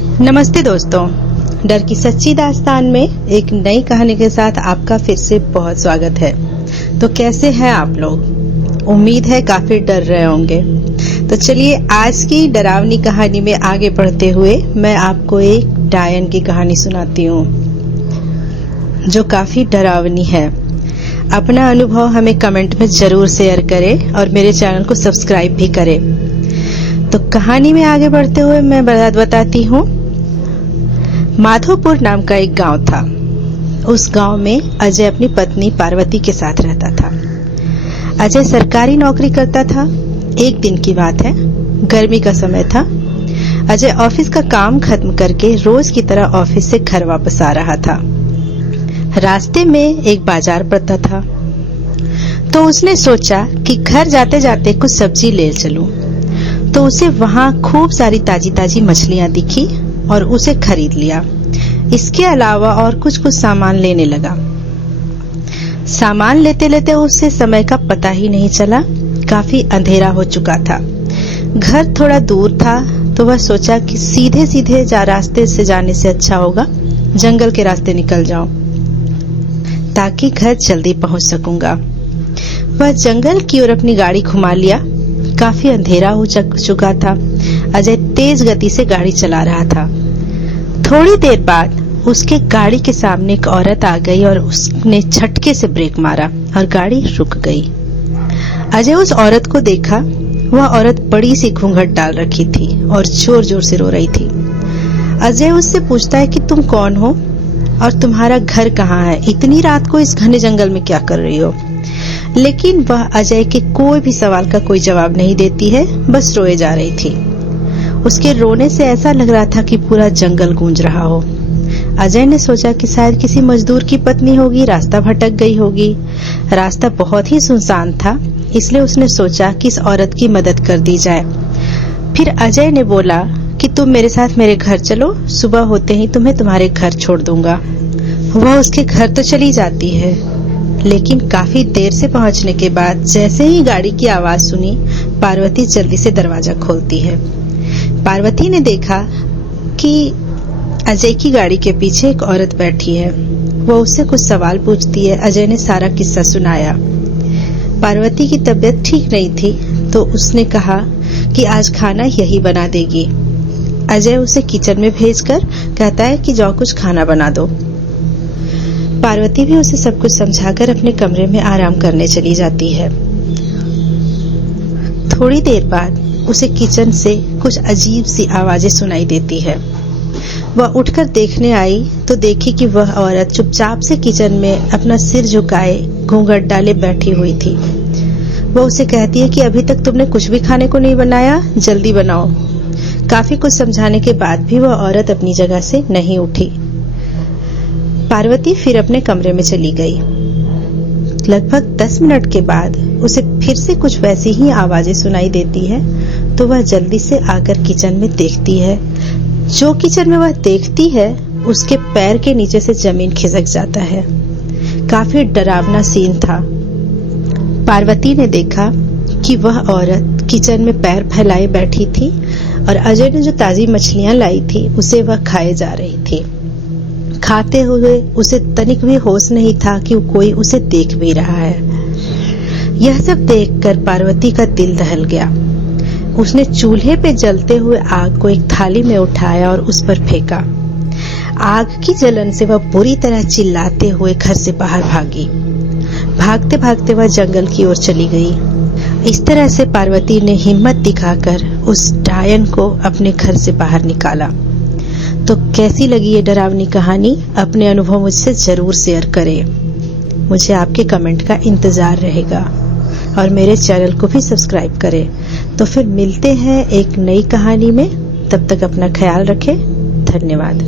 नमस्ते दोस्तों, डर की सच्ची दास्तान में एक नई कहानी के साथ आपका फिर से बहुत स्वागत है। तो कैसे हैं आप लोग? उम्मीद है काफी डर रहे होंगे। तो चलिए आज की डरावनी कहानी में आगे बढ़ते हुए मैं आपको एक डायन की कहानी सुनाती हूँ जो काफी डरावनी है। अपना अनुभव हमें कमेंट में जरूर शेयर करें और मेरे चैनल को सब्सक्राइब भी करें। तो कहानी में आगे बढ़ते हुए मैं बताती हूँ। माधोपुर नाम का एक गांव था। उस गांव में अजय अपनी पत्नी पार्वती के साथ रहता था। अजय सरकारी नौकरी करता था। एक दिन की बात है, गर्मी का समय था। अजय ऑफिस का काम खत्म करके रोज की तरह ऑफिस से घर वापस आ रहा था। रास्ते में एक बाजार पड़ता था, तो उसने सोचा कि घर जाते जाते कुछ सब्जी ले चलूं। तो उसे वहां खूब सारी ताजी ताजी मछलियां दिखी और उसे खरीद लिया। इसके अलावा और कुछ सामान लेने लगा। सामान लेते लेते उससे समय का पता ही नहीं चला। काफी अंधेरा हो चुका था। घर थोड़ा दूर था, तो वह सोचा कि सीधे सीधे रास्ते से जाने से अच्छा होगा जंगल के रास्ते निकल जाऊं, ताकि घर जल्दी पहुंच सकूंगा। वह जंगल की ओर अपनी गाड़ी घुमा लिया। काफी अंधेरा हो चुका था। अजय तेज गति से गाड़ी चला रहा था। थोड़ी देर बाद उसके गाड़ी के सामने एक औरत आ गई और उसने झटके से ब्रेक मारा और गाड़ी रुक गई। अजय उस औरत को देखा। वह औरत बड़ी सी घूंघट डाल रखी थी और जोर जोर से रो रही थी। अजय उससे पूछता है कि तुम कौन हो और तुम्हारा घर कहाँ है? इतनी रात को इस घने जंगल में क्या कर रही हो? लेकिन वह अजय के कोई भी सवाल का कोई जवाब नहीं देती है, बस रोए जा रही थी। उसके रोने से ऐसा लग रहा था कि पूरा जंगल गूंज रहा हो। अजय ने सोचा कि शायद किसी मजदूर की पत्नी होगी, रास्ता भटक गई होगी। रास्ता बहुत ही सुनसान था, इसलिए उसने सोचा कि इस औरत की मदद कर दी जाए। फिर अजय ने बोला कि तुम मेरे साथ मेरे घर चलो, सुबह होते ही तुम्हें तुम्हारे घर छोड़ दूंगा। वह उसके घर तो चली जाती है, लेकिन काफी देर से पहुंचने के बाद जैसे ही गाड़ी की आवाज सुनी, पार्वती जल्दी से दरवाजा खोलती है। पार्वती ने देखा कि अजय की गाड़ी के पीछे एक औरत बैठी है। वो उससे कुछ सवाल पूछती है। अजय ने सारा किस्सा सुनाया। पार्वती की तबीयत ठीक नहीं थी, तो उसने कहा कि आज खाना यही बना देगी। अजय उसे किचन में भेजकर कहता है कि जाओ कुछ खाना बना दो। पार्वती भी उसे सब कुछ समझाकर अपने कमरे में आराम करने चली जाती है। थोड़ी देर बाद उसे किचन से कुछ अजीब सी आवाजें सुनाई देती है। वह उठकर देखने आई तो देखी कि वह औरत चुपचाप से किचन में अपना सिर झुकाए घूंघट डाले बैठी हुई थी। वह उसे कहती है कि अभी तक तुमने कुछ भी खाने को नहीं बनाया, जल्दी बनाओ। काफी कुछ समझाने के बाद भी वह औरत अपनी जगह से नहीं उठी। पार्वती फिर अपने कमरे में चली गई। लगभग 10 मिनट के बाद उसे फिर से कुछ वैसी ही आवाजें सुनाई देती है, तो वह जल्दी से आकर किचन में देखती है। जो किचन में वह देखती है, उसके पैर के नीचे से जमीन खिसक जाता है। काफी डरावना सीन था। पार्वती ने देखा कि वह औरत किचन में पैर फैलाए बैठी थी और अजय ने जो ताजी मछलियां लाई थी उसे वह खाए जा रही थी। खाते हुए उसे तनिक भी होश नहीं था कि कोई उसे देख भी रहा है। यह सब देखकर पार्वती का दिल दहल गया। उसने चूल्हे पे जलते हुए आग को एक थाली में उठाया और उस पर फेंका। आग की जलन से वह बुरी तरह चिल्लाते हुए घर से बाहर भागी। भागते भागते वह जंगल की ओर चली गई। इस तरह से पार्वती ने हिम्मत दिखाकर उस डायन को अपने घर से बाहर निकाला। तो कैसी लगी ये डरावनी कहानी? अपने अनुभव मुझसे जरूर शेयर करें। मुझे आपके कमेंट का इंतजार रहेगा और मेरे चैनल को भी सब्सक्राइब करें। तो फिर मिलते हैं एक नई कहानी में। तब तक अपना ख्याल रखें। धन्यवाद।